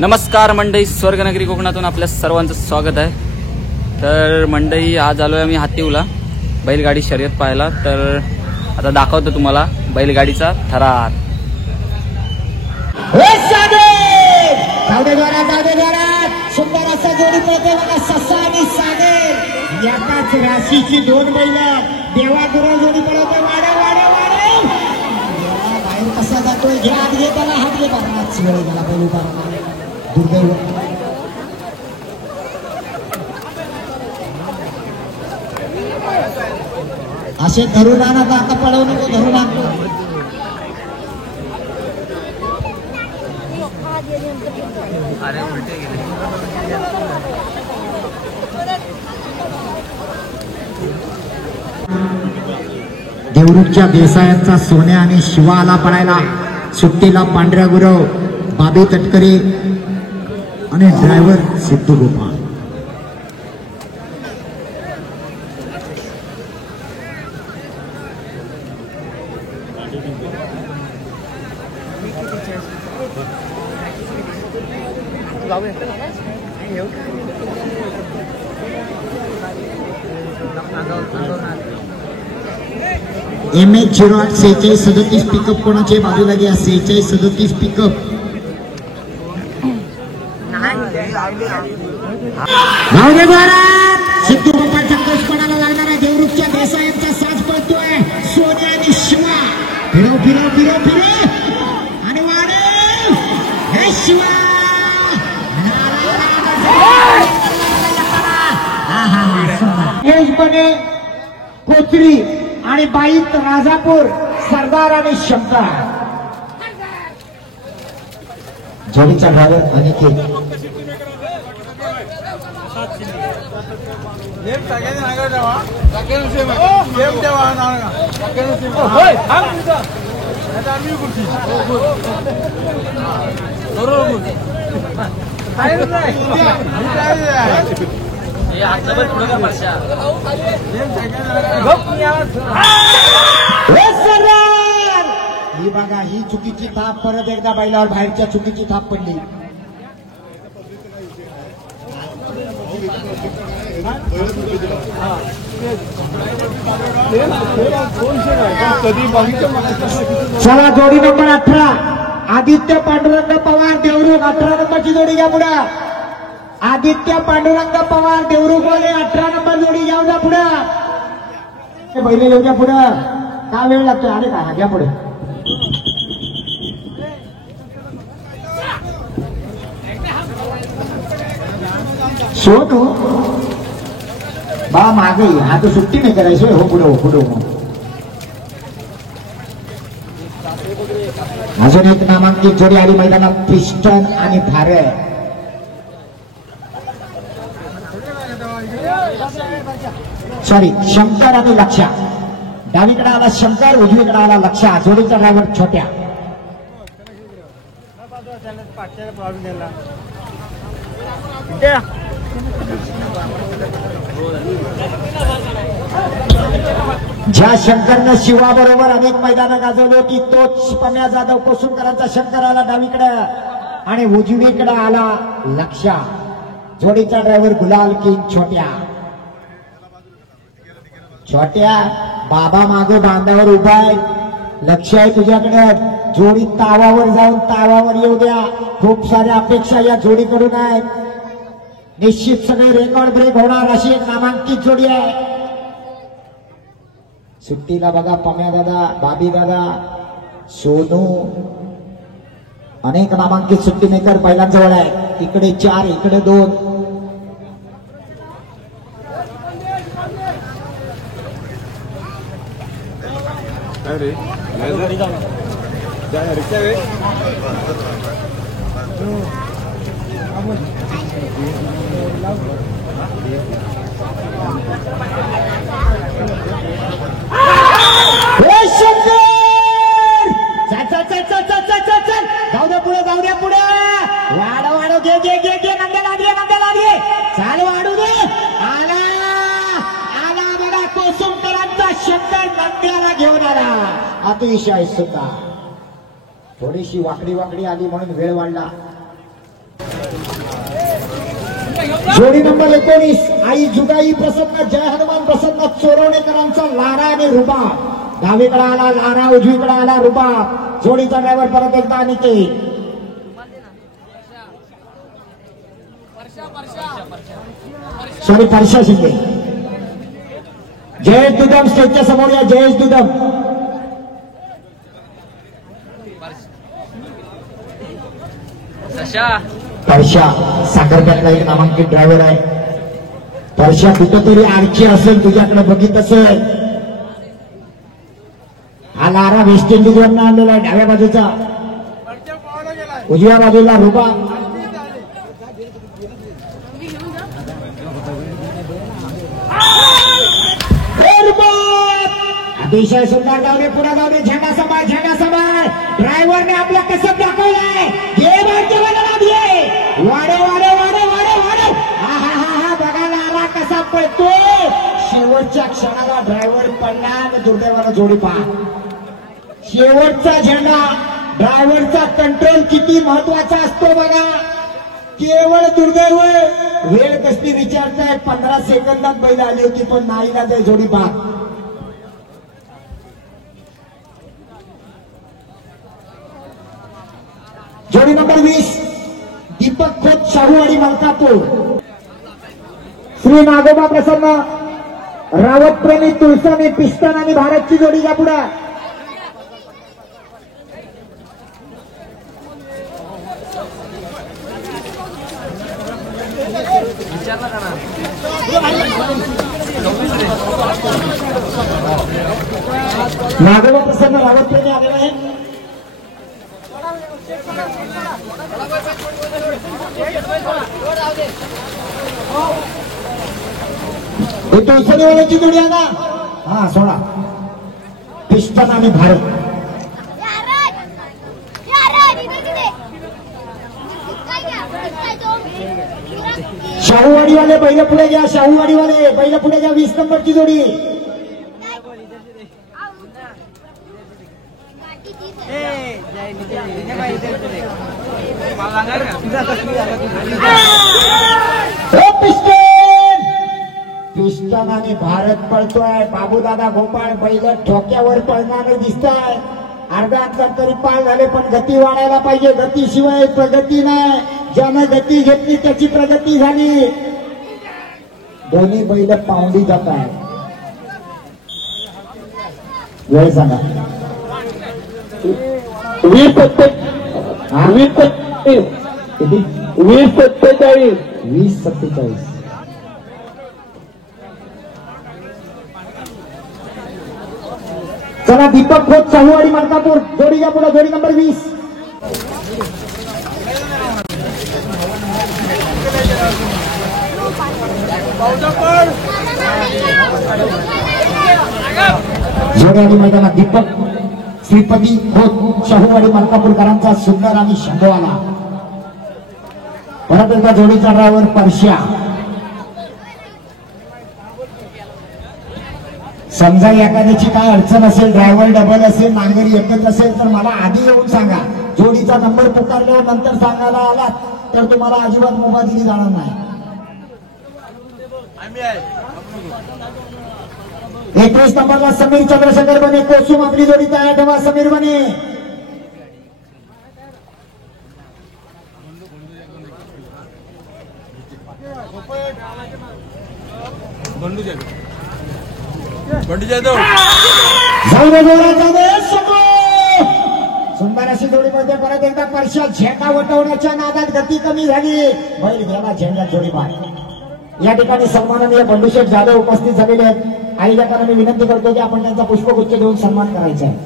नमस्कार मंडई, स्वर्गनगरी कोकणातून आपल्या सर्वांचं स्वागत आहे। तर मंडई, आज आलोय आम्ही हातीवला बैलगाडी शर्यत पाहायला। तर आता दाखवतो तुम्हाला बैलगाडीचा थरार। सुंदर असा जोडी पळते बघा, ससा आणि सागर एकाच राशीची दोन बैल देवागुरु जोडी पळवते। वाडे वाडे वाडे बाहेर कसा जातोय, घ्या हात घे त्याला, हात घे बघाच वेळ गेला बैल उभा दुर्दैव। असे धरून आणा, आता पळवू नको, धरून आणतो। अरे उलटे गेले। देवरुखच्या देसायांचा सोन्या आणि शिवा आला पळायला। सुट्टीला पांढऱ्या गुरव बाबी तटकरे आणि driver Sidhu Gopal. MH 08 4637 pickup कोणाचे बाजूला घ्या। 4637 पिकअप सिद्धू गोपाळच्या कोचपणाला लागणार आहे। देवरुखच्या देसायांचा साज पळतोय, सोन्या आणि शिवा फिरव फिरव फिरव फिरव आणि वाढेल हे शिवा। बने कोचरी आणि बाईत राजापूर सरदार आणि शंकर जोडीचा ड्रायव्हर अनिकेत। ही बघा, ही चुकीची थाप, परत एकदा बैलावर बाहेरच्या चुकीची थाप पडली। चला, जोडी नंबर 18 आदित्य पांडुरंग पवार देवरुख, 18 नंबरची जोडी घ्या पुढे। आदित्य पांडुरंग पवार देवरुख वाले 18 नंबर जोडी घ्या उद्या पुढे। बैल येऊ द्या पुढे, का वेळ लागतोय? अरे का घ्या पुढे। सोनू बा मागे, हा तो सुट्टी नाही करायचो। हो पुढे, हो पुढे, हो। अजून एक नामांकित जोडी आली मैदानात, पिस्टन आणि धारे। सॉरी, शंकर आणि लक्षा। डावीकडे आला शंकर, उजवीकडे आला लक्षा। जोडीचा ड्रायव्हर छोट्या। ज्या शंकरनं शिवा बरोबर अनेक मैदानं गाजवली होती, तोच पम्या जाधव कोसुमकरांचा शंकर आला डावीकडे आणि उजवीकडे आला लक्षा। जोडीचा ड्रायव्हर गुलाल किंग छोट्या। छोट्या बाबा मागे बांधावर उभा आहे, लक्ष आहे तुझ्याकडे। जोडी तावावर जाऊन तावावर येऊ द्या। खूप साऱ्या अपेक्षा या जोडीकडून आहेत। निश्चित सगळे रेकॉर्ड ब्रेक होणार अशी एक नामांकित जोडी आहे। सुट्टीला बघा, पम्या दादा, बाबी दादा, सोनू, अनेक नामांकित सुट्टी मेकर बैलांजवळ आहे। इकडे 4, इकडे 2। जाऊ द्या पुढे, वाढ वाढ, घे घे घे घे, नंद्याला घे, नंद्याला घे, चाल वाढू दे। आला आला बघा, कोसुमकरांचा शंकर नंद्याला घेऊन आला। अतिशय सुद्धा थोडीशी वाकडी वाकडी आली म्हणून वेळ वाढला। जोडी नंबर 19 आई जुगाई प्रसन्न जय हनुमान प्रसन्न चोरवणेकरांचा लारा आणि रुबाब. डावीकडे आला लारा, उजवीकडे आला रुबाब. जोडीचा ड्रायव्हर परत एकदा अनिकेत. सॉरी परशा शिंदे. जयेश दुदम स्टेजच्या समोर या. जयेश दुदम. परशा साखरप्यातला एक नामांकित ड्रायव्हर आहे. परशा कुठंतरी आरची असेल तुझ्याकडे बघित असेल. हा लारा वेस्ट इंडिज वरनं आणलेला आहे डाव्या बाजूचा. उजव्या बाजूला रुबा. अतिशय सुंदर गावडे पुन्हा गावडे. झेंडा सांभाळ झेंडा सांभाळ. ड्रायव्हरने आपला कसब दाखवलाय. वाडे वाडे वाडे वाडे वाडे. हा हा हा हा बघा लारा कसा पळतो. शेवटच्या क्षणाला ड्रायव्हर पडला आणि दुर्दैवाला जोडी पहा. शेवटचा झेंडा. ड्रायव्हरचा कंट्रोल किती महत्वाचा असतो बघा. केवळ दुर्दैव वेळ कसली विचारताय. 15 सेकंदात बैल आली होती पण नाईला ते जोडी पहा. जोडी नंबर 20 दीपक खोत शाहूवाडी मलकापूर. श्री नागोबा प्रसन्न रावत प्रेमी तुळसामी पिस्टन आणि भारतची जोडी या पुढे. नागोबा प्रसन्न रावत प्रेमी आलेला आहे. तुळसरीवाल्याची जोडी आहे ना. हा सोडा. पिस्टन आणि भारत. शाहूवाडीवाले बैल पुढे घ्या. शाहूवाडीवाले बैल पुढे घ्या. 20 नंबरची जोडी. पिस्टन आणि भारत पळतोय. बाबूदादा गोपाळ बैल ठोक्यावर पळणारे दिसत आहे. अर्धा अंतर तरी पाय झाले पण गती वाढायला पाहिजे. गतीशिवाय प्रगती नाही. ज्यानं गती घेतली त्याची प्रगती झाली. दोन्ही बैल पावली जात आहे. वेळ सांगा. 20:47. 20:47. चला दीपक खोत शाहूवाडी मलकापूर जोडी घ्या पुढे. जोडी नंबर 20. जोड्याने मैदानात दीपक श्रीपती खोत शाहूवाडी मलकापूरकरांचा सुंदर आणि शंभवाला. परत एकदा जोडीचा ड्रायव्हर परश्या. समजा एखाद्याची काय अडचण असेल, ड्रायव्हर डबल असेल, नांगरी एकच असेल तर मला आधी येऊन सांगा. जोडीचा नंबर पुकारल्यावर नंतर सांगायला आला तर तुम्हाला अजिबात मुभा दिली जाणार नाही. 21 नंबरला समीर चंद्रशेखर बने कोसुम आपली जोडी तयार ठेवा. समीर बने. सुंदर अशी जोडीमध्ये परत एकदा परशा झेंडा वटवण्याच्या नादात गती कमी झाली. बैल घ्यायला झेंडा जोडी पार. या ठिकाणी सन्माननीय बंडूशेठ जाधव उपस्थित झालेले आहेत. आयोजकांना मी विनंती करतो की आपण त्यांचा पुष्पगुच्छ देऊन सन्मान करायचा आहे.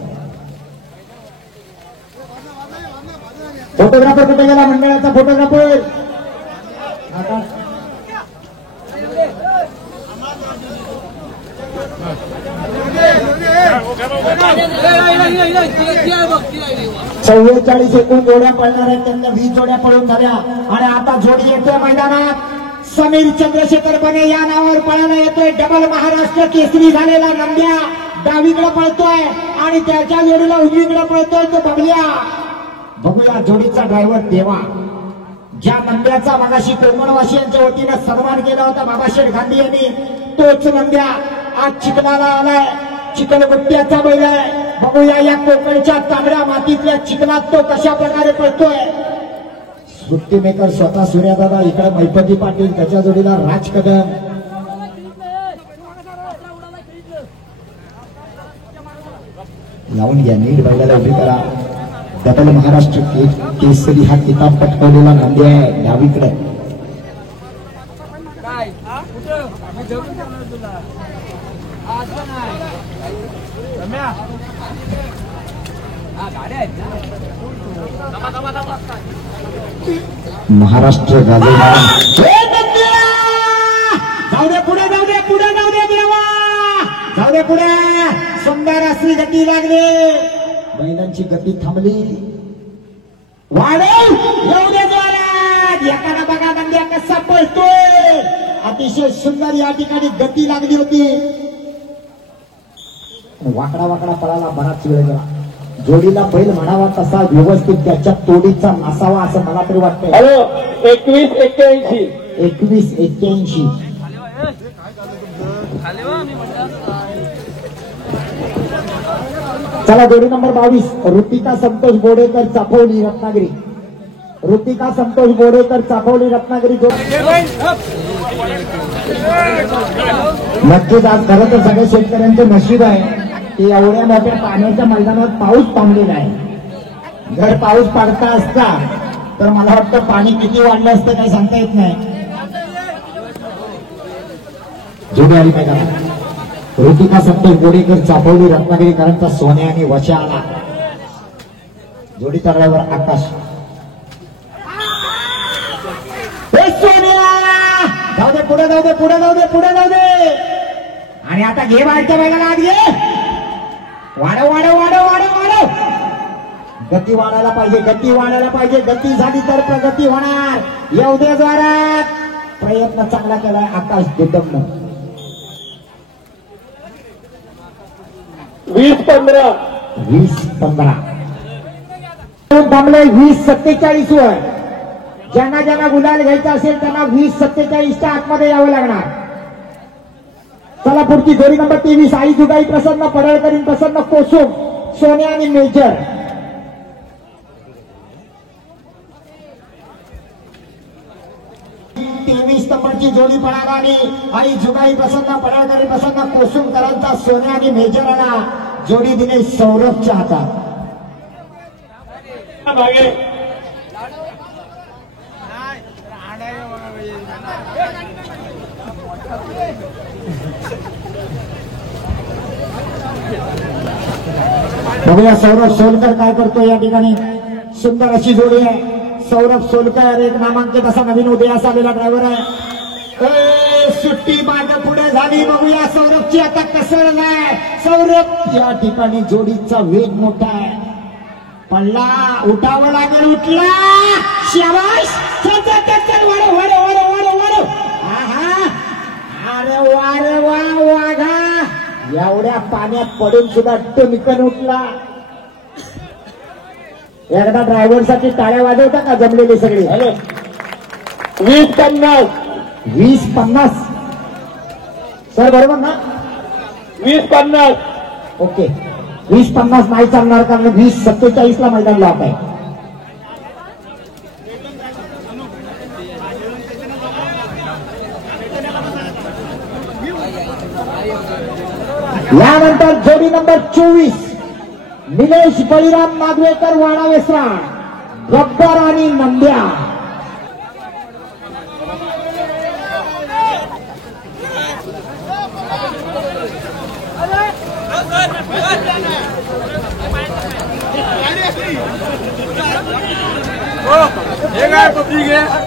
फोटोग्राफर कुठे गेला मंडळाचा फोटोग्राफर? चव्वेचाळीस एकूण जोड्या पळणार आहेत. त्यांना 20 जोड्या पळून झाल्या आणि आता जोडी येतोय मैदानात. समीर चंद्रशेखर बने या नावावर पळायला येतोय. डबल महाराष्ट्र केसरी झालेला नंद्या डावीकडे पळतोय आणि त्याच्या जोडीला उजवीकडे पळतोय तो बबल्या. बघूया जोडीचा ड्रायव्हर देवा. ज्या नंद्याचा मगाशी कोकणवासियांच्या वतीनं सन्मान केला होता बाबाशेठ गांधी यांनी, तोच नंद्या आज चिखलाला आलाय. चिखलगुट्ट्याचा बैल आहे. बघूया या कोकणच्या तांबड्या मातीतल्या चिखलात तो कशा प्रकारे पळतोय. सुट्टी मेकर स्वतः सूर्यादादा, इकडे मैपती पाटील, त्याच्या जोडीला राज कदम. लावून घ्या, नीट बैलाला उभी करा. डबल महाराष्ट्र केसरी हा किताब पटकवलेला नंदी आहे डावीकडे. महाराष्ट्र गाजवणार. जाऊ दे पुढे, जाऊ दे पुढे, जाऊ दे देवा, जाऊ दे पुढे. सुंदर अशी गती लागली, बैलांची गती थांबली. वाढव येऊ दे जोरात. एकाला बघा नंद्या कसा पळतोय. अतिशय सुंदर या ठिकाणी गती लागली होती. वाकडा वाकडा पळाला, बराच वेळ गेला. जोडीला बैल म्हणावा तसा व्यवस्थित त्याच्या तोडीचा नसावा असं मला तरी वाटतंय. हॅलो, 21-81. 21-81. चला जोडी नंबर 22 ऋतिका संतोष बोडेकर चाफवली रत्नागिरी. ऋतिका संतोष बोडेकर चाफवली रत्नागिरी. नक्कीच आज खरं तर सगळ्या शेतकऱ्यांचं नशीब आहे की एवढ्या मोठ्या पाण्याच्या मैदानात पाऊस थांबलेला आहे. जर पाऊस पडता असता तर मला वाटतं पाणी किती वाढलं असतं काही सांगता येत नाही. जोडी आली पाहिजे. ऋतिका संतोष बोडेकर चाफवली रत्नागिरीकरांचा सोन्या आणि वशा आला. जोडी तळावर आकाश. जाऊ दे पुढे, जाऊ दे पुढे, जाऊ दे पुढे, जाऊ दे. आणि आता घे वाढत्या बैलाला आत घे. वाढव वाढव वाढव वाढव वाढव. गती वाढायला पाहिजे, गती वाढायला पाहिजे. गती झाली तर प्रगती होणार. येऊ दे जोरात. प्रयत्न चांगला केलाय आकाश दुदमनं. 20-15. 20-15 थांबले. 20-47 वर. ज्यांना ज्यांना गुलाल घ्यायचा असेल त्यांना 20-47च्या आतमध्ये यावं लागणार. चला पुढची जोडी नंबर 23 आई जुगाई प्रसन्न पडळकरी प्रसन्न कोसुम सोन्या आणि मेजर. नंबरची जोडी पळाला आणि आई जुगाई प्रसन्न पडळकरी प्रसन्न कोसुमकरांचा सोन्या आणि मेजर आला. जोडी दिली सौरभच्या हातात. बघूया सौरभ सोलकर काय करतो या ठिकाणी. सुंदर अशी जोडी आहे. सौरभ सोलकर एक नामांकित असा नवीन उदयास आलेला ड्रायव्हर आहे. सुट्टी माग पुढे झाली. बघूया सौरभची आता कसर नाही. सौरभ या ठिकाणी जोडीचा वेग मोठा आहे. पडला, उठावं लागेल. उठला. शाबाश. वाढव वाढव वाढव वाढव वाढव. अरे वा रे वा वाघा. एवढ्या पाण्यात पडून सुद्धा टुनकन उठला. एकदा ड्रायव्हरसाठी टाळ्या वाजवता का जमलेले सगळे. हॅलो, 20-50. 20-50 सर बरोबर ना. 20-50. ओके. 20-50 नाही चालणार कारण 20-47 ला मैदान लावत आहे. यानंतर जोडी नंबर 24 निलेश बळीराम नागवेकर वाडावेसरा गब्बर आणि नंद्या. हे काय पब्लिक आहे.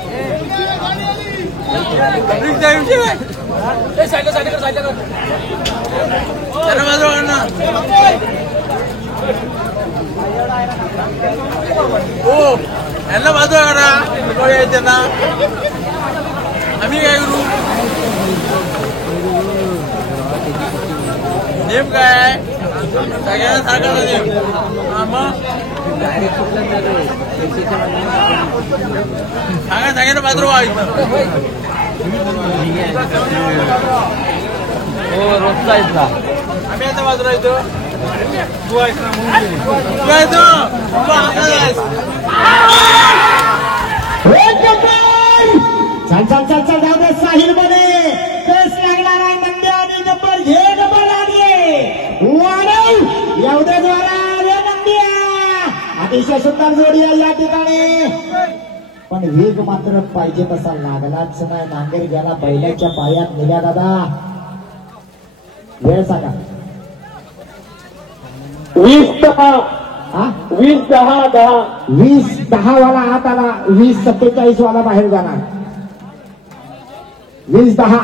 हो यांना बाजू करा यायचं ना. आम्ही काय करू. नेम काय सगळ्यांना सारखं नाही. हा मग सांगा सगळ्यांना पात्र व्हायचं. हो रोजचा इथला आम्ही आता बाजूला येतो. तू आहेस ना तू आहे तू आहेस. चल चल चल चल जाऊ दे साहिल मध्ये केस लागणार आहे. नंद्या आणि गब्बर घे गब्बर आली वाढव एवढ्या द्वारा आले नंद्या. अतिशय सुंदर जोडी आहे या ठिकाणी, पण वेग मात्र पाहिजे तसा लागलाच नाही. नांदेड गेला बैलाच्या पायात निघा दादा. वेळ सांगा. 20-10 वाला आत आला. 20-47 वाला बाहेर जाणार. 20-10.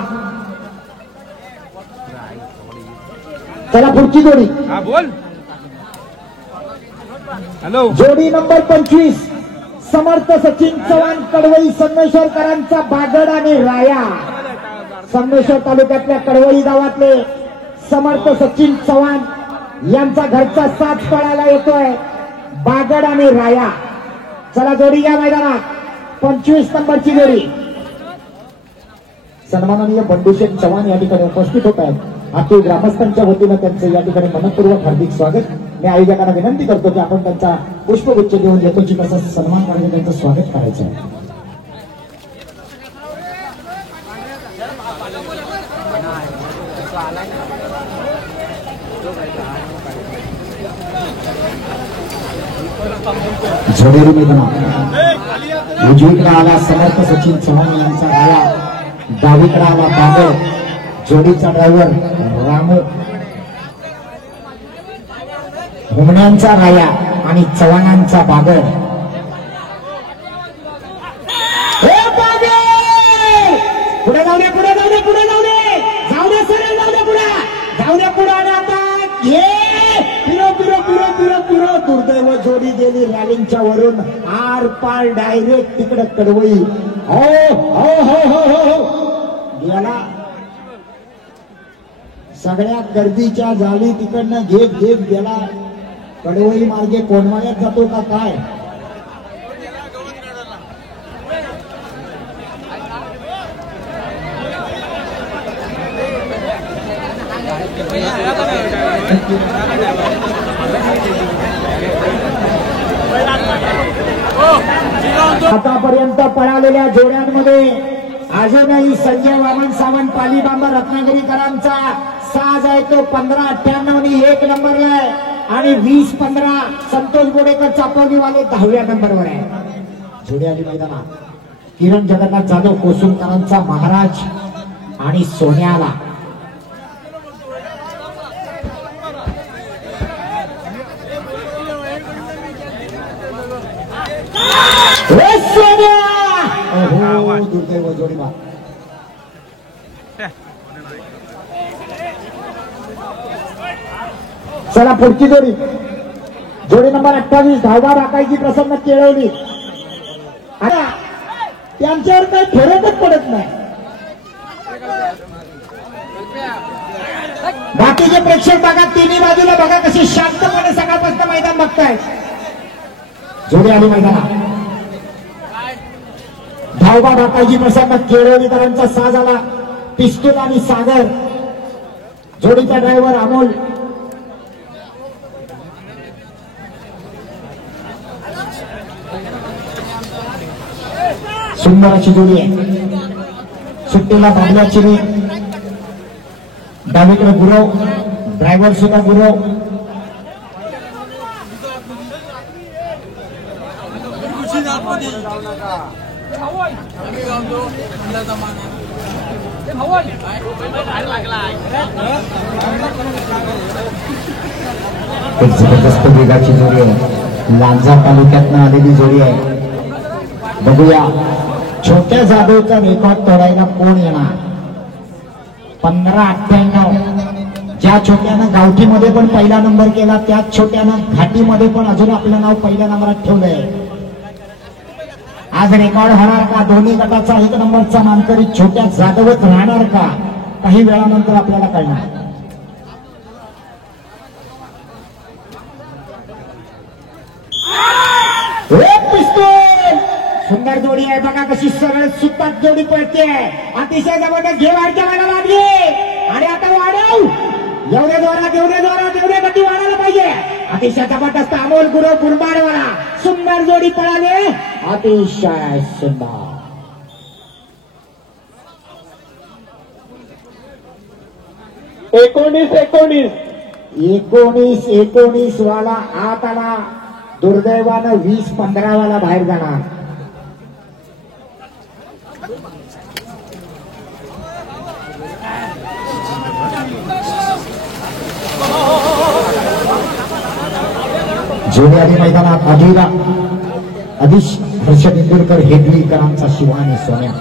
चला पुढची जोडी. हा बोल. हॅलो. जोडी नंबर 25 समर्थ सचिन चव्हाण कडवई संगमेश्वरकरांचा बागड आणि राया. संगमेश्वर तालुक्यातल्या कडवई गावातले समर्थ सचिन चव्हाण यांचा घरचा साथ पळायला येतोय. बागड आणि राया. चला जोडी घ्या मैदानात. 25 नंबरची जोडी. सन्माननीय बंडूशेठ चव्हाण या ठिकाणी उपस्थित होत आहेत. आतील ग्रामस्थांच्या वतीनं त्यांचं या ठिकाणी मनपूर्वक हार्दिक स्वागत. मी आयोजकांना विनंती करतो की आपण त्यांचा पुष्पगुच्छ देऊन येतोची कसा सन्मान करायचा, त्यांचं स्वागत करायचं आहे. झोडेरी मैदानात उजवीकडे आला समर्थ सचिन चव्हाण यांचा राया, डावीकडे आला बाबर. जोडीचा ड्रायव्हर रामू. हुमण्यांचा राया आणि चव्हाणांचा बाबर. पुढे जाऊ दे, पुढे जाऊ दे, पुढे जाऊ दे, जाऊ दे सर, जाऊ दे पुढे, जाऊ दे पुढे. आणि आता फिरो फिरो फिरो फिरो फिरो. दुर्दैव जोडी गेली रॅलिंगच्या वरून आर पार डायरेक्ट तिकडे कडवई. हो हो हो हो हो हो गेला. सगळ्यात गर्दीच्या जाळी तिकडनं घेत घेत गेला. कडवई मार्गे कोणवाड्यात जातो का काय. आतापर्यंत पळालेल्या जोड्यांमध्ये अजूनही संजय वामन सावंत पाली बांबर रत्नागिरीकरांचा साज आहे तो 15-98 1 नंबरला आहे. आणि 20-15 संतोष गोडेकर चापोनीवाले 10व्या नंबरवर आहे. जोडी आली मैदानात. किरण जगन्नाथ जाधव कोसुमकरांचा महाराज आणि सोन्याला. दुर्दैव जोडी बा. चला पुढची जोडी. जोडी नंबर 28 धावबा राखायची प्रसन्न केळवली. त्यांच्यावर काही फरकच पडत नाही. बाकीचे प्रेक्षक बघा, तिन्ही बाजूला बघा कशी शांतपणे सकाळपासून मैदान बघतायत. जोडी आली मैदानात. धावबा राखायची प्रसन्न केळवलीकरांचा साज आला. पिस्तूल आणि सागर. जोडीचा ड्रायव्हर अमोल. सुंदर अशी जोडी आहे. सुट्टीला बाबल्याची री. डावीकडे गुरव. ड्रायव्हर सुद्धा गुरव. एक जबरदस्त वेगाची जोडी आहे. लांजा तालुक्यातनं आलेली जोडी आहे. बघूया छोट्या जाधवचा रेकॉर्ड तोडायला कोण येणार. 15-98. ज्या छोट्यानं गावठीमध्ये पण पहिला नंबर केला त्याच छोट्यानं घाटीमध्ये पण अजून आपलं नाव पहिल्या नंबरात ठेवलंय. आज रेकॉर्ड होणार का. दोन्ही गटाचा 1 नंबरचा मानकरी छोट्या जाधवच राहणार का, काही वेळानंतर आपल्याला कळणार. सगळे सुपात जोडी पडते. अतिशय जबरदस्त घे वाढच्या वाढायला लागली आणि आता वाढव. एवढे जोरात एवढे गती वाढायला पाहिजे. अतिशय जबरदस्त अमोल गुरु गुरबाडवाला सुंदर जोडी पळाले. अतिशय सुंदर. 19 वाला आत आला. दुर्दैवानं 20-15 वाला बाहेर जाणार. जोड्याने मैदानात आदिश हर्षद इंदुरकर हेगवीकरांचा शिवा आणि सोन्या.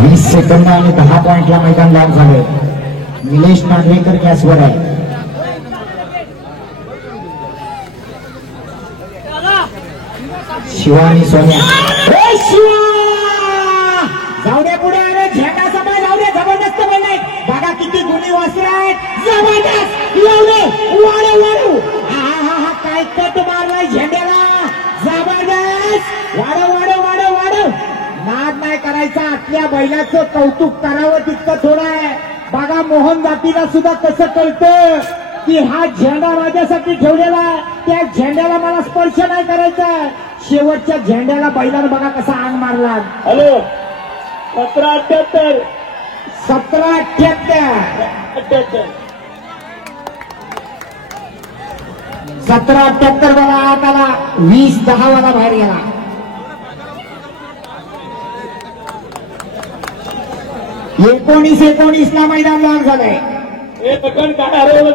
वीस सेकंद आणि 10 पॉइंटला मैदान लांब झालंय. निलेश नांदवेकर गॅसवर आहे. शिवानी सोन्या जाऊ दे पुढे. अरे झेंडा समय जाऊ दे. जबरदस्त महिने बघा किती गुणी वासरे आहेत. जबरदस्त लावले. वाढव हा काय कट मारलाय झेंड्याला. जबरदस्त वाढव. नाद नाही करायचा. आपल्या बैलाचं कौतुक करावं तितकं थोडं आहे. बघा मोहन जातीला सुद्धा कसं कळतं की हा झेंडा माझ्यासाठी ठेवलेला आहे. त्या झेंड्याला मला स्पर्श नाही करायचा. शेवटच्या झेंड्याला बैलानं बघा कसा आंग मारला. हॅलो 1778 1778 वाला आत आला. 20-10 वाला बाहेर गेला. एकोणीस ला मैदान लांब झालंय. हे पकड काय हरवलं.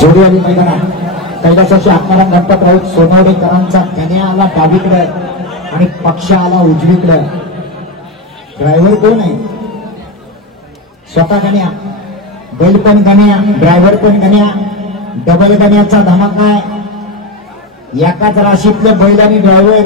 जोडीवाली मैदानात कैलासाची आत्माराम गणपत राऊत सोनवडेकरांचा कन्या आला डावीकडे आणि पक्ष आला उजवीकडे. ड्रायव्हर कोण आहे? स्वतः गण्या. बैल पण गण्या, ड्रायव्हर पण गण्या. डबल गण्याचा धमाका आहे. एकाच राशीतले बैल आणि ड्रायव्हर.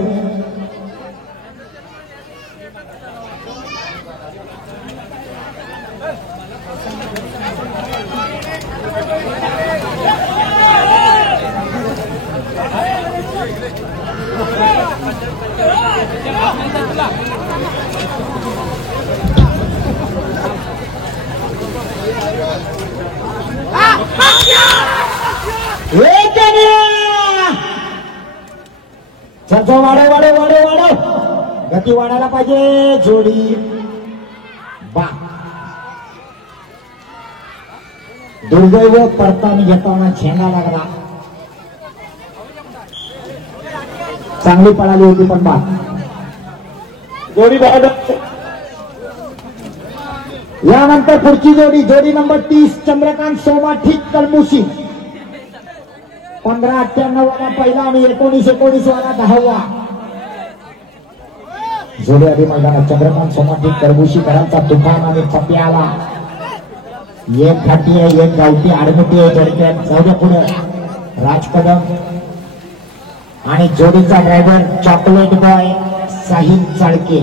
वाढव. गती वाढायला पाहिजे. जोडी बा. दुर्दैव पडताना घेताना झेंडा लागला. चांगली पळाली होती पण बा. जोडी बहादर. यानंतर पुढची जोडी नंबर 30 चंद्रकांत सोमा ठीक कलमुशी. 15-98 वाला पहिला आणि 19-19 वाला 10वा. जोडी आधी मैदानात चंद्रकांत सोमा ठीक करबुशीकरांचा तुफान आणि पप्याला. एक घाटी आहे, एक गावठी आडमुठी आहे. जोडक्यात जाऊद्या पुढे. राज कदम आणि जोडीचा driver chocolate boy Sahil Chalke.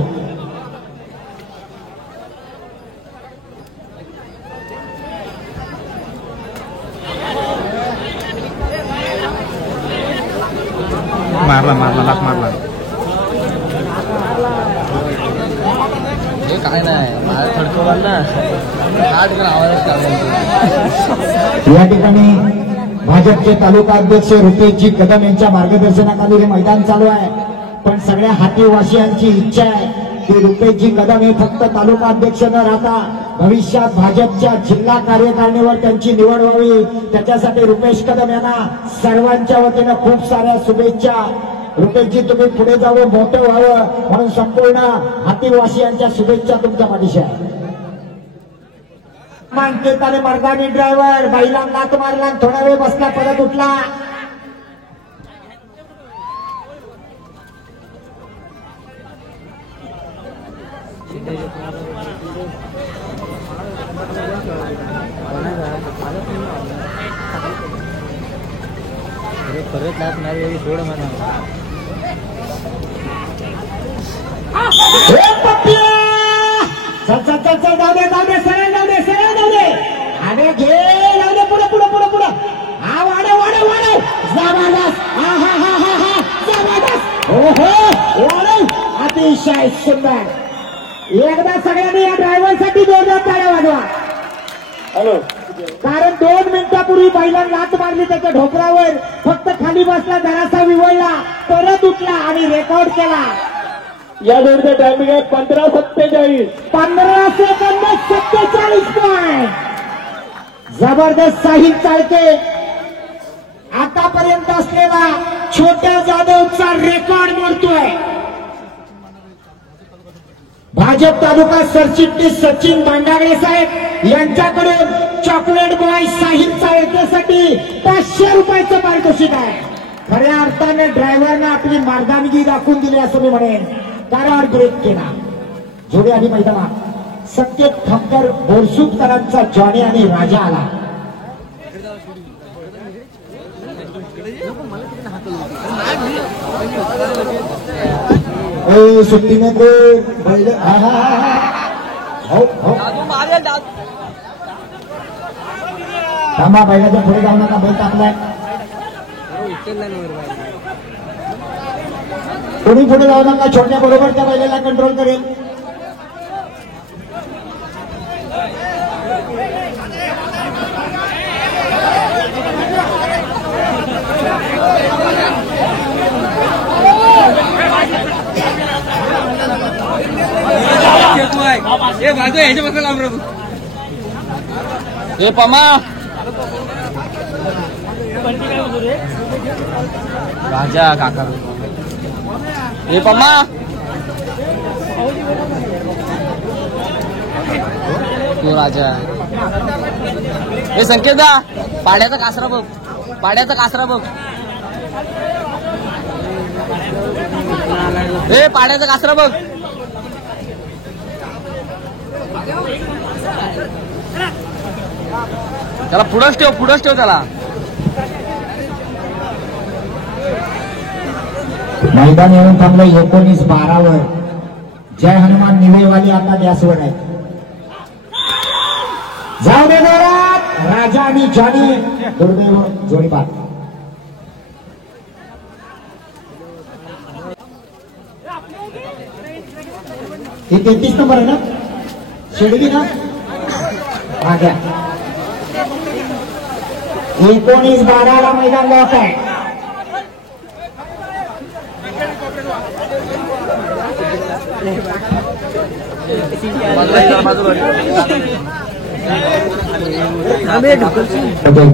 मारला हे काय नाही माझ्या थडकवला ना. या ठिकाणी भाजपचे तालुका अध्यक्ष रुपेशजी कदम यांच्या मार्गदर्शनाखाली हे मैदान चालू आहे. पण सगळ्या हातीवासियांची इच्छा आहे की रुपेशजी कदम हे फक्त तालुका अध्यक्ष न राहता भविष्यात भाजपच्या जिल्हा कार्यकारिणीवर त्यांची निवड व्हावी. त्याच्यासाठी रुपेश कदम यांना सर्वांच्या वतीनं खूप साऱ्या शुभेच्छा. रुपेशजी तुम्ही पुढे जावं, मोठं व्हावं म्हणून संपूर्ण हातीवासियांच्या शुभेच्छा तुमच्या पाठीशी आहे. मानते त्याने मर्दानी ड्रायव्हर बैला लात मारला थोडा वेळ बसला परत उठला. परत लात मारली थोडं म्हणा. चल चल चल चल जाऊ दे सरळ जाऊ दे अरे घे जाऊ दे पुढे पुढे पुढे पुढे हा वाढव वाढव वाढव जबरदस्त हा हा हा हा हा जबरदस्त ओहो वाढव अतिशय सुंदर. एकदा सगळ्यांनी या ड्रायव्हरसाठी जोरदार टाळ्या वाजवा. हॅलो कारण 2 मिनिटापूर्वी बैलांना लात मारली त्याच्या ढोकरावर फक्त खाली बसला जरासा विवळला परत उठला आणि रेकॉर्ड केला. या जोडीचं टायमिंग आहे 15:47. 15 सेकंद 47 पॉइंट. जबरदस्त साहिल चालते आतापर्यंत असलेला छोट्या जाधवचा रेकॉर्ड मोडतोय. भाजप तालुका सरचिटणीस सचिन भांडागळे साहेब यांच्याकडून चॉकलेट बॉय साहिल चाळकेसाठी 500 रुपयाचं पारितोषिक आहे. खऱ्या अर्थाने ड्रायव्हरनं आपली मर्दानगी दाखवून दिली असं मी म्हणेन. करार ब्रेक केला. जोडी आली मैदानात. संकेत खमकर बोरसुककरांचा जॉनी आणि राजा आला. सुट्टीने ते बैल थांबा बैलाच्या पुढे जाऊ नका बैल टाकलाय. कोणी पुढे जाऊ नका छोट्या बरोबर त्या बैलाला कंट्रोल करेल. हे पमा राजा काका हे पम्मा तू राजा हे संकेत दा पाड्याचा कासरा बघ हे पाड्याचा कासरा बघ. त्याला पुढंच ठेव त्याला. मैदान येऊन थांबलं 19-12 वर. जय हनुमान निवेवाली आता गॅसवर आहे. जाऊ दे जोरात. राजा आणि जॉनी दुर्दैव जोडीपात. हे 33 नंबर आहे ना शेडगी ना माग्या. 19-12 मैदान लॉक आहे.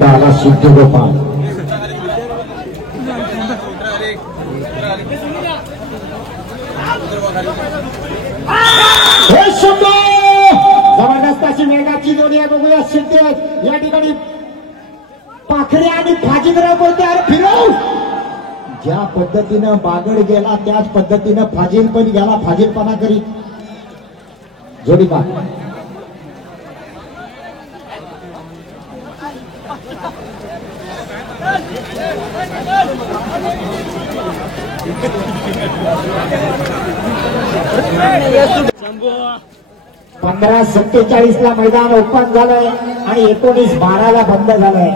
आला सिद्ध गोपाल. जबरदस्त अशी मेघाची जोडी आहे. बघूया सिद्ध या ठिकाणी पाखरे आणि फाजीदराव बोलते अरे फिरव. ज्या पद्धतीनं बागड गेला त्याच पद्धतीनं फाजील पण गेला. फाजीलपणा करी जोडी पा. पंधरा 47 ला मैदान ओपन झालंय आणि 19-12 ला बंद झालंय.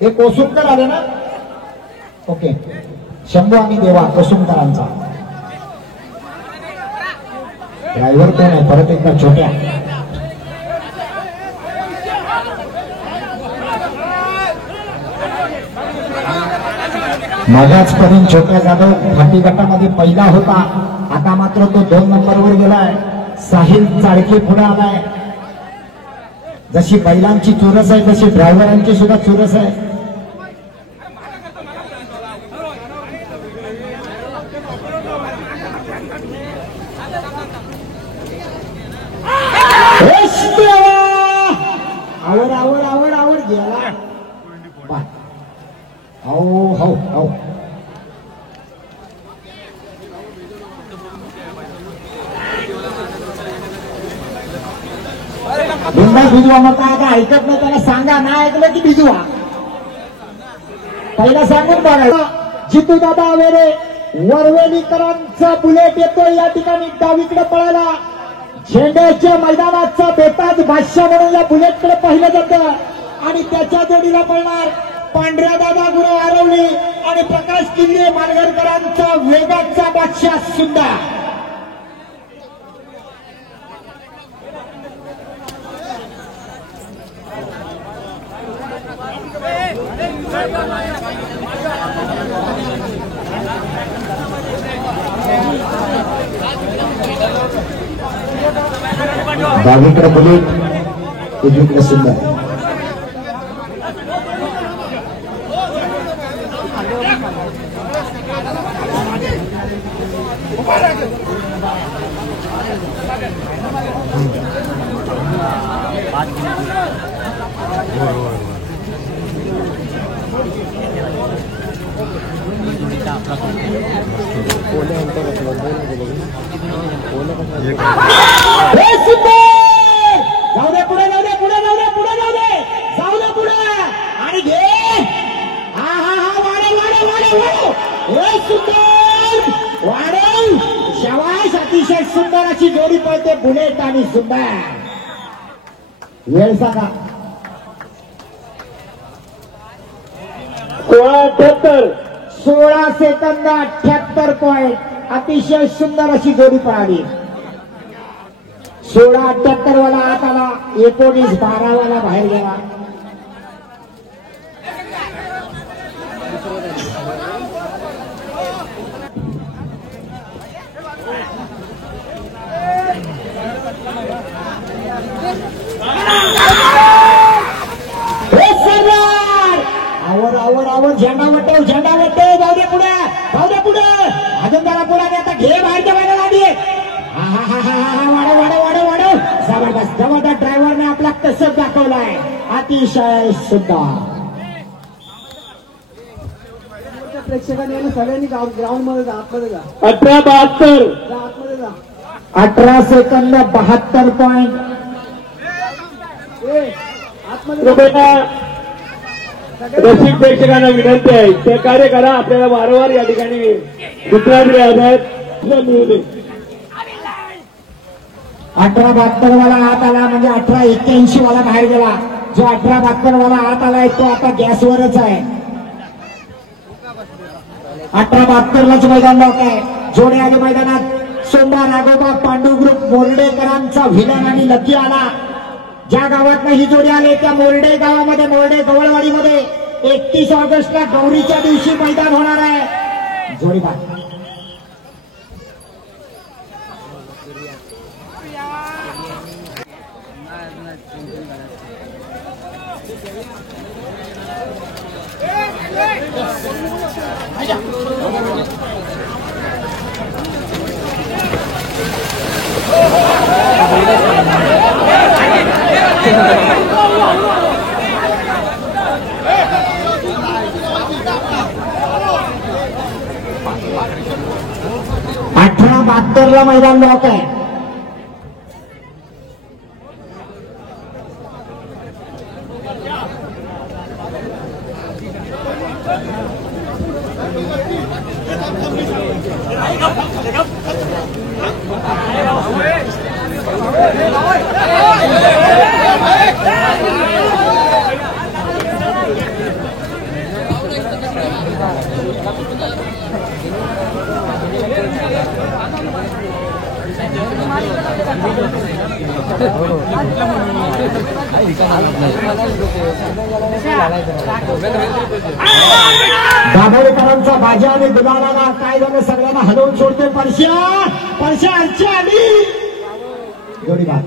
हे कोसुमकर आले ना. ओके शंभू आणि देवा कोसुमकरांचा ड्रायव्हर कोण आहे परत एकदा छोट्या. मगाचपर्यंत छोट्या जाधव फाटी गटामध्ये पहिला होता. आता मात्र तो 2 नंबरवर गेलाय. साहिल चाळके पुढे आलाय. जशी बैलांची चुरस आहे तशी ड्रायव्हरांची सुद्धा चुरस आहे. आवड गेला बा. हो हो हो बिंदा भिजवा. मग काय ऐकत नाही त्याला सांगा, नाही ऐकलं की भिजवा. पहिला सांगून बघा. जितू दादा आवेरे वरवेलीकरांचा बुलेट येतो या ठिकाणी डावीकडे पळायला. झेंड्याच्या मैदानाचा बेताज बादशाह म्हणून या बुलेटकडे पाहिलं जातं आणि त्याच्या जोडीला पळणार पांढऱ्या दादा गुरु आरवली आणि प्रकाश किल्ले मानगरकरांचा वेगाचा बादशाह सुद्धा. डावीकडे बुलेट उजवीकडे सुंदर. जाऊ दे पुढे, जाऊ दे पुढे, जाऊ दे पुढे, जाऊ दे, जाऊ दे पुढे आणि घे. हा हा हा वाढव वाढव वाढव वाढव. हे सुंदर वाढव. शाबास. अतिशय सुंदर अशी जोडी पळते बुलेट आणि सुंदर. वेळ सांगा. 16:78. 16 सेकंद 78 पॉइंट. अतिशय सुंदर अशी जोडी पळाली. 16:78 वाला आत आला. 19-12 वाला बाहेर गेला. आवड आवड आवड. झेंडा वटव, झेंडा वटव. जाऊ दे पुढे, जाऊ दे पुढे. अजून त्याला पुढे आता घे बाहेरच्या बाहेर आली. हा हा हा हा हा. वाढव वाढव वाढव वाढव. जबरदस्त जबरदस्त. ड्रायव्हरने आपला कसब दाखवलाय. अतिशय सुंदर. प्रेक्षकांनी सगळ्यांनी ग्राउंड मध्ये जा, आतमध्ये जा. 18:72. आतमध्ये जा. 18 सेकंद 72 पॉइंट. कृपया रसिक प्रेक्षकांना विनंती आहे, सहकार्य करा. आपल्याला वारंवार या ठिकाणी दुसऱ्या मिळू दे. 18-72 वाला आत आला म्हणजे 18-81 वाला बाहेर गेला. जो 18-72 वाला आत आलाय तो आता गॅसवरच आहे. 18-72 लाच मैदान लॉक आहे. जोडे आले मैदानात. सोमवार राघोबा पांडू ग्रुप मोर्डेकरांचा व्हिलन आणि लकी आला. ज्या गावात ही जोडी आले त्या मोर्डे गावामध्ये, मोर्डे गवळवाडीमध्ये 31 ऑगस्टला गौरीच्या दिवशी मैदान होणार आहे. जोडी बाद. ला मैदान लॉक आहे. दाभोळकरांचा बाजा आणि गुलाबाला काय झालं सगळ्यांना हलवून सोडते. परश्या आरची आली. जोडी बाद.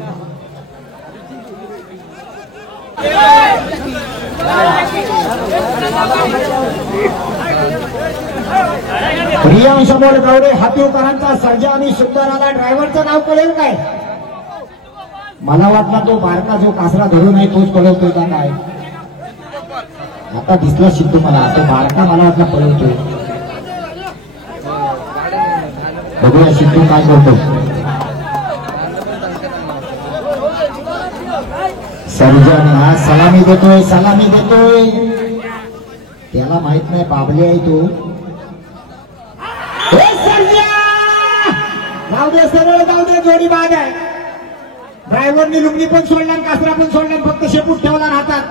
रियांश अमोल गवडे हातीवकरांचा सर्जा आणि सुंदराला. ड्रायव्हरचं नाव कळेल काय? मला वाटला तो बारका जो कासरा धरून आहे तोच कळवतोय का काय. आता दिसला सिद्धू मला, तो बारका मला वाटला पळवतो. बघूया सिद्धू काय करतो. सर्जन हा सलामी देतोय, सलामी देतोय. त्याला माहित नाही बाबले आहे तो. जाऊ दे, सरळ जाऊ दे, जोडी बाद आहे. ड्रायव्हरनी लुंगी पण सोडला, कासरा पण सोडला, फक्त शेपूट ठेवला हातात.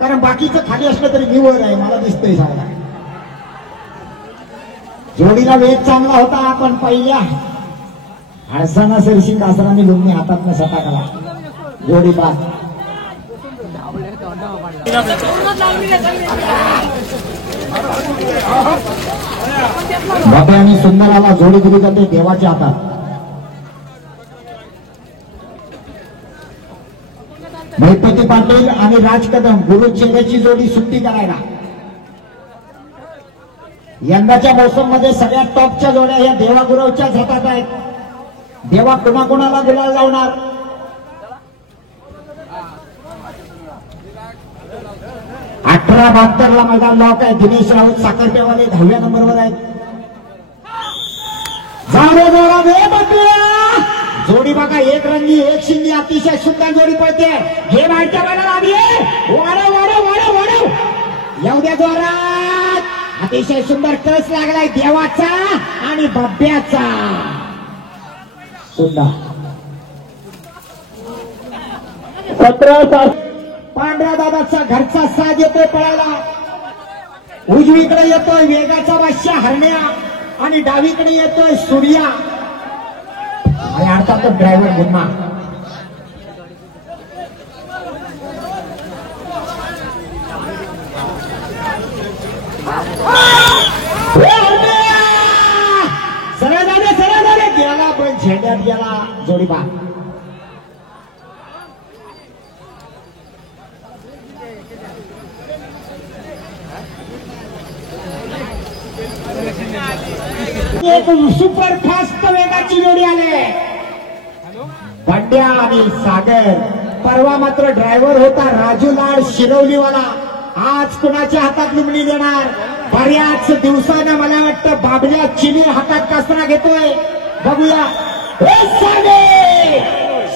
कारण बाकीचं खाली असलं तरी मी वर आहे, मला दिसतंय सारा. जोडीला वेग चांगला होता, पण पहिल्या हळसाना सरशी कासराने लुंगी हातात न सटाकला. जोडी बाद. बाबा आणि सुंदराला जोडी दिली जाते देवाच्या हातात. महिपती पाटील आणि राज कदम गुरुचेऱ्याची जोडी सुट्टी करायला. यंदाच्या मोसम मध्ये सगळ्यात टॉपच्या जोड्या या देवा गुरवच्याच हातात आहेत. देवा कुणाकुणाला गुलाल लावणार. अठरा 72 मैदान लॉक आहे. दिनेश राऊत साखरपेवाले 10व्या नंबरवर आहेत. जोडी बघा, एक रंगी एक शिंगी, अतिशय सुंदर जोडी पळते. हे माहिती मला आली वाढव वाढव वाढव वाढव एवढ्या जोरात. अतिशय सुंदर टच लागलाय देवाचा आणि बब्ब्याचा. सुंदर 17 पांढऱ्या दादाचा घरचा साज येतोय पळायला. उजवीकडे येतोय वेगाचा बादशाह हरण्या आणि डावीकडे येतोय सूर्या. आणि अर्थात ड्रायव्हर गुन्हा. सरळ झाले गेला, पण झेंड्यात गेला. जोडी बा एक सुपर फास्ट वेगाची जोडी आले. बंड्या आणि सागर. परवा मात्र ड्रायव्हर होता राजू लाड शिरवलीवाला. आज कुणाच्या हातात लुमणी देणार. बऱ्याच दिवसानं मला वाटतं बाबल्या चिनी हातात कासरा घेतोय. बघूया.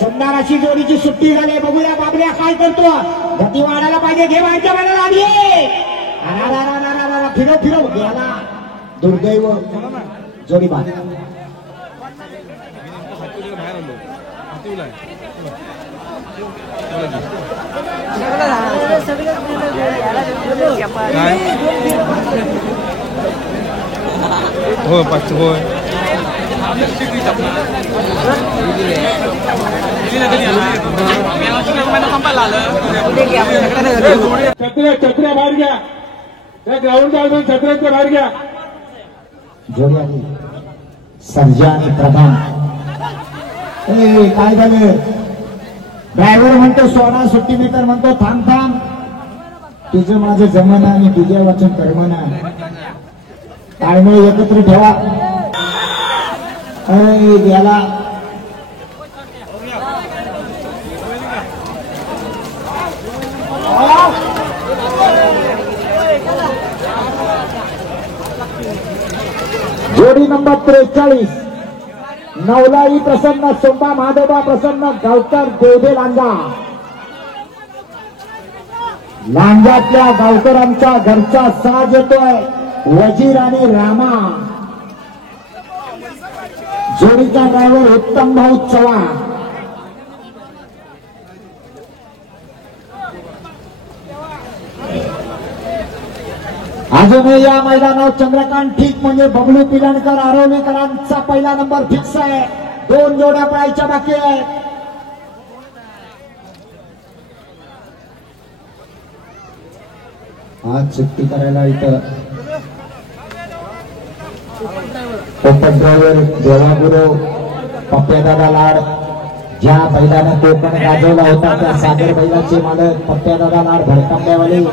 सुंदर अशी जोडीची सुट्टी झाली. बघूया बाबल्या काय करतो. गती वाढायला पाहिजे. घे वाढच्या वाढायला आली. फिरव फिरव गेला. दुर्दैव. जोडी बाद. हो पाच होय. छत्र्या बाहेर घ्या. त्या ग्राउंडच्या अजून छत्र्यांच्या बाहेर घ्या. जोडी आली. सर्जा आणि प्रधान. काय झालं. ड्रायव्हर म्हणतो सोडा, सुट्टी मीटर म्हणतो थांब थांब. तुझं माझं जमना आणि तुझ्या वाचन कर्मना. ताळमेळ एकत्र ठेवा. याला जोडी नंबर 43. नवलाई प्रसन्न, सोंबा महादेवा प्रसन्न, गावकर देवदे लांजा. लांजातल्या गावकरांचा घरचा साज येतोय. वजीर आणि रामा. जोडीचा ड्रायव्हर उत्तम भाऊ चव्हाण. अजूनही या मैदानावर चंद्रकांत ठीक म्हणजे बबलू पिलाणकर आरोलेकरांचा पहिला नंबर फिक्स आहे. 2 जोड्या पळायच्या बाकी आहे. आज सुट्टी करायला इथं पोपट ड्रायव्हर देवागुरु पप्प्यादादा लाड. ज्या बैलानं कोकण गाजवला होता त्या सागर बैलाचे मालक पप्प्यादादा लाड भडकांब्यावाले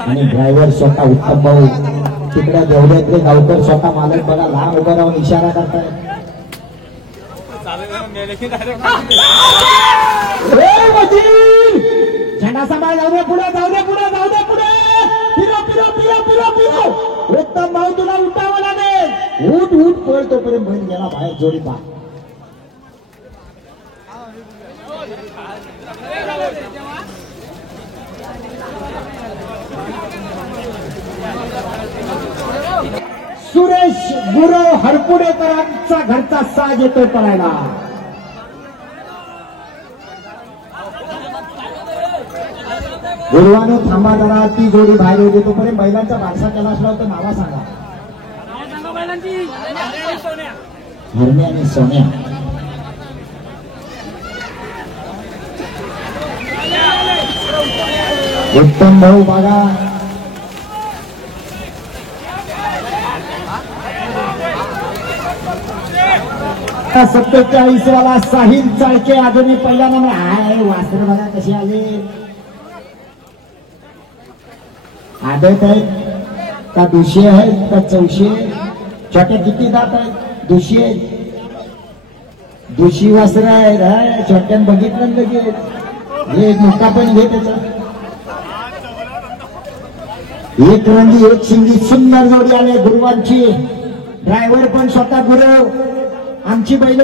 आणि ड्रायव्हर स्वतः उत्तम भाऊ. तिकडे देवड्यातले गावकर स्वतः मालक बघा लहान उभं राहून इशारा करताय. झेंडा सांभाळ. जाऊ दे पुढे, जाऊ दे पुढे, जाऊ दे पुढे. फिरो फिरो फिरो फिरो फिरो. उत्तम भाऊ तुला उठावं लागेल. उठ उठ पळ. तोपर्यंत बहीण गेला बाहेर. जोडी पा. सुरेश गुरव हरपुडेकरांचा घरचा साज येतोय पळायला. गुरुवानो थांबा जरा. ती जोडी बाहेर होती तोपर्यंत बैलांचा वारसा केला असला तर नावा सांगा. हरण्या आणि सोन्या. उत्तम भाऊ बघा. 47 वाला साहिल चाळके अजूनही पहिला नंबर आहे. वासर बघा कशी आले. आदत आहेत का दुशी आहेत का चौशी. छोटे किती दात आहेत. दुशी आहेत. दुशी वासर आहेत. छोट्यान बघितलं लगेच. हे मोठा पण घे त्याचा. एक रंगी एक शिंगी सुंदर जोडी आले गुरुवांची. ड्रायव्हर पण स्वतः गुरु. आमची बैल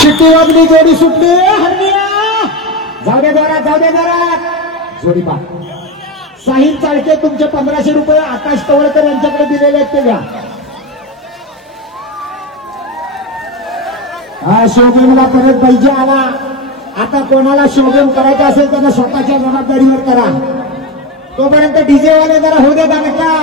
शिट्टी वाजली. जोडी सुटली. हरण्या जाऊ दे जरा, जाऊ दे जरा. जोडी पा. साहिल चाळके तुमचे 1500 रुपये आकाश तवळकर यांच्याकडे दिलेले आहेत ते घ्या. हा शोभेमला परत पाहिजे आला. आता कोणाला शोभेम करायचं असेल त्यांना स्वतःच्या जबाबदारीवर करा. तोपर्यंत डीजे वाले जरा होऊ दे का.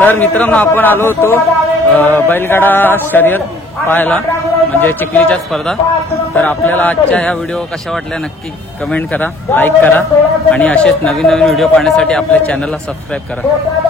तर मित्रांनो आपण आलो होतो बैलगाडा शर्यत पाहायला म्हणजे चिखलीच्या स्पर्धा. तर आपल्याला आजच्या ह्या व्हिडिओ कशा वाटल्या नक्की कमेंट करा, लाईक करा आणि असेच नवीन नवीन व्हिडिओ पाहण्यासाठी आपल्या चॅनलला सबस्क्राईब करा.